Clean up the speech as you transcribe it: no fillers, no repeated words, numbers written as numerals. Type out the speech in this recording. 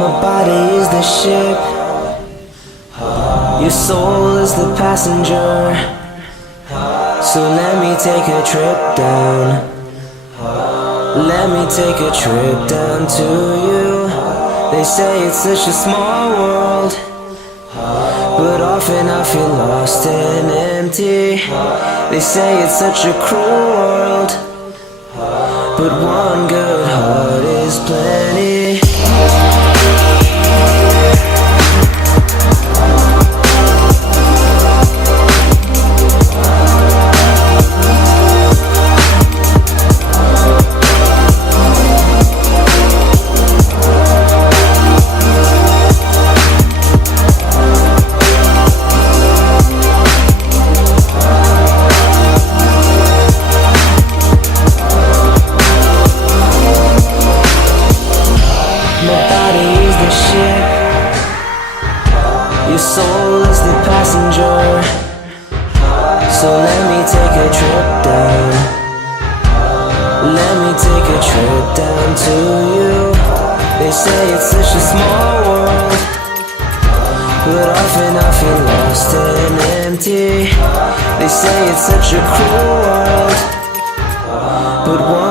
My body is the ship, your soul is the passenger. So let me take a trip down. Let me take a trip down to you. They say it's such a small world, but often I feel lost and empty. They say it's such a cruel world, but one good heart is plenty. My body is the ship, your soul is the passenger. So let me take a trip down. Let me take a trip down to you. They say it's such a small world, but often I feel lost and empty. They say it's such a cruel world, but one